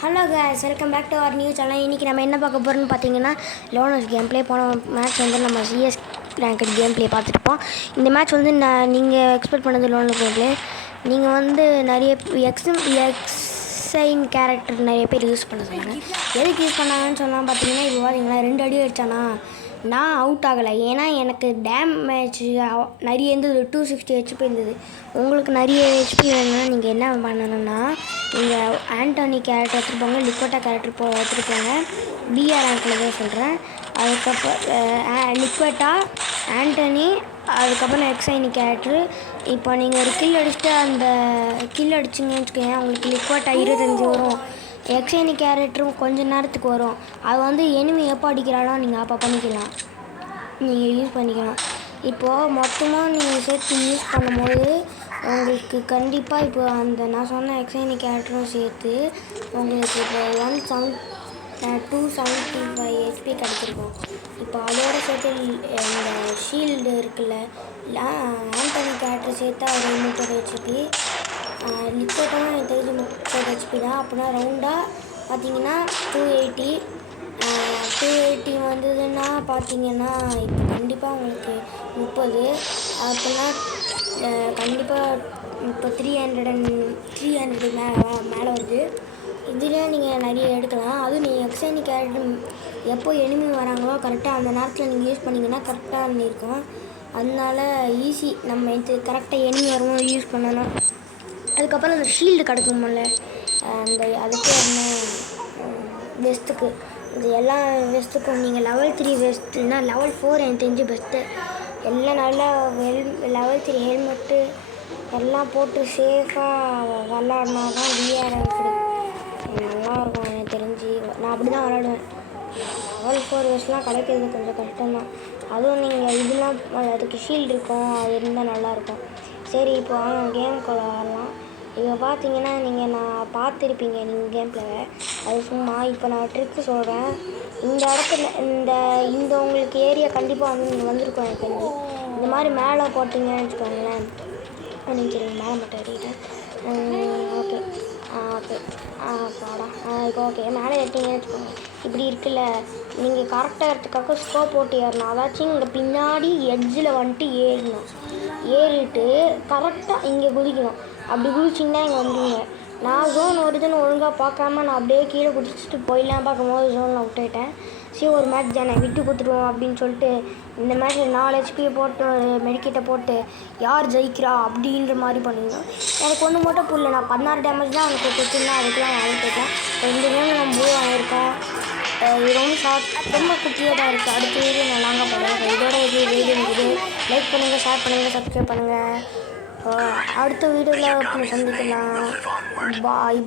Hello guys, welcome back to our new channel. இன்றைக்கி நம்ம என்ன பார்க்க போகிறோம்னு பார்த்தீங்கன்னா லோனஸ் கேம் ப்ளே. போன மேட்ச் வந்து நம்ம சிஎஸ் ரேங்கட் கேம் ப்ளே பார்த்துருப்போம். இந்த மேட்ச் வந்து நீங்கள் எக்ஸ்பெக்ட் பண்ணது லோனஸ் கேம் ப்ளே. நீங்கள் வந்து நிறைய எக்ஸைன் கேரக்டர் நிறைய பேர் யூஸ் பண்ண சொன்னாங்க. எதுக்கு யூஸ் பண்ணாங்கன்னு சொன்னால் பார்த்தீங்கன்னா, இப்போ பார்த்தீங்கன்னா 2 அடி அடித்தானா நான் அவுட் ஆகலை. ஏன்னா எனக்கு டேமேஜ் நிறைய இருந்தது, 260 ஹெச்பி இருந்தது. உங்களுக்கு நிறைய ஹெச்பி வேணும்னா நீங்கள் என்ன பண்ணணும்னா, நீங்கள் ஆண்டோனி கேரக்டர் எடுத்துருப்பாங்க, லிக்வட்டா கேரக்டர் எடுத்துருப்பாங்க. பிஆர் ரேங்கில் தான் சொல்கிறேன். அதுக்கப்புறம் லிக்வட்டா, ஆண்டோனி, அதுக்கப்புறம் எக்ஸைனி கேரக்டரு. இப்போ நீங்கள் ஒரு கில் அடிச்சுட்டு அந்த கில் அடிச்சிங்கன்னு வச்சுக்கோங்க, உங்களுக்கு லிக்வட்டா 25 வரும். எக்ஸைனி கேரக்டரும் கொஞ்சம் நேரத்துக்கு வரும். அது வந்து எனிமி எப்போ அடிக்கிறானோ நீங்கள் அப்போ பண்ணிக்கலாம், நீங்கள் யூஸ் பண்ணிக்கலாம். இப்போது மொத்தமாக நீங்கள் சேர்த்து யூஸ் பண்ணும்போது உங்களுக்கு கண்டிப்பாக இப்போ அந்த நான் சொன்ன எக்ஸைனி கேரக்டரும் சேர்த்து உங்களுக்கு இப்போ 275 ஹெச்பி கிடச்சிருக்கும். இப்போ அதோடு சேர்த்து இந்த ஷீல்டு இருக்குல்ல, ஆண்டனி கேரக்டர் சேர்த்தா ஒரு 30 ஹெச்பி, லிக்விட்டாக எனக்கு தெரிஞ்சு 30 ஹெச்பி தான். அப்படின்னா ரவுண்டாக பார்த்தீங்கன்னா 280 வந்ததுன்னா பார்த்தீங்கன்னா இப்போ கண்டிப்பாக உங்களுக்கு 30. அப்படின்னா கண்டிப்பாக இப்போ 300 மேலே வருது. இதிலே நீங்கள் நிறைய எடுக்கலாம். அதுவும் நீங்கள் எக்ஸைனி கேரக்டர் எப்போ எனிமி வராங்களோ கரெக்டாக அந்த நேரத்தில் நீங்கள் யூஸ் பண்ணிங்கன்னா கரெக்டாக இருக்கும். அதனால ஈஸி, நம்ம இது கரெக்டாக எனிமி வரும்போது யூஸ் பண்ணணும். அதுக்கப்புறம் அந்த ஷீல்டு கிடைக்குமில்ல, அதுக்கு என்ன வெஸ்ட்டுக்கு, இந்த எல்லா வெஸ்ட்டுக்கும் நீங்கள் லெவல் 3 வெஸ்ட்டுன்னா லெவல் 4 எனக்கு தெரிஞ்சு பெஸ்ட்டு. எல்லாம் நல்லா லெவல் 3 ஹெல்மெட்டு எல்லாம் போட்டு சேஃபாக விளாட்னா தான் விஆர் நல்லாயிருக்கும். எனக்கு தெரிஞ்சு நான் அப்படி தான் விளாடுவேன். லெவல் 4 வெஸ்ட்லாம் கிடைக்கிறது கொஞ்சம் கஷ்டம்தான். அதுவும் நீங்கள் இதெல்லாம் அதுக்கு ஷீல்டு இருக்கும், அது இருந்தால் நல்லாயிருக்கும். சரி, இப்போ கேமுக்குள்ள வரலாம். இப்போ பார்த்தீங்கன்னா நீங்கள் நான் பார்த்துருப்பீங்க நீங்கள் கேம் பிளேவை, அது சும்மா இப்போ நான் ட்ரிக்கு சொல்கிறேன். இந்த இடத்துல இந்த உங்களுக்கு ஏரியா கண்டிப்பாக வந்திருக்கும் எனக்கு தெரிஞ்சு. இந்த மாதிரி மேலே போட்டிங்கன்னு வச்சுக்கோங்களேன், சரி மேலே மட்டும் ஏறிட்டேன். ஓகே இப்போ ஓகே மேலே ஏறிட்டீங்கன்னு வச்சுக்கோங்க. இப்படி இருக்குல்ல, நீங்கள் கரெக்டாக இடத்துக்காக ஸ்கோப் போட்டு ஏறணும். அதாச்சும் இங்கே பின்னாடி எட்ஜில் வந்துட்டு ஏறிட்டு கரெக்டாக இங்கே குதிக்கணும். அப்படி குதிச்சிங்கன்னா இங்கே வந்துடுங்க. நான் ஜோன் வருதுன்னு ஒழுங்காக பார்க்காம நான் அப்படியே கீழே குதிச்சுட்டு போயிடலாம் பார்க்கும்போது ஜோனில் விட்டுட்டேன். சரி ஒரு மேட்ச் தானே விட்டு கொடுத்துருவோம் அப்படின்னு சொல்லிட்டு இந்த மேட்ச்சில் 4 ஹெச்பியை போட்டு மெடிக்கிட்ட போட்டு யார் ஜெயிக்கிறா அப்படின்ற மாதிரி பண்ணுங்க. எனக்கு ஒன்று மட்டும் புரியல, நான் 16 டேமேஜ் தான் எனக்கு கொடுத்துருந்தா அதுக்கெலாம் நான் அவுட்டுட்டேன். 2 கேம் நம்ம ப்ளூ வாங்கியிருக்கோம். இது ரொம்ப குட்டியாக தான் இருக்குது. அடுத்த வீடியோ நான் லாங்காக போடுவேன். இதோட வீடியோ இருக்குது. லைக் பண்ணுங்கள், ஷேர் பண்ணுங்கள், சப்ஸ்கிரைப் பண்ணுங்கள். அடுத்த வீடியோவில் சந்திக்கலாம். பாய்.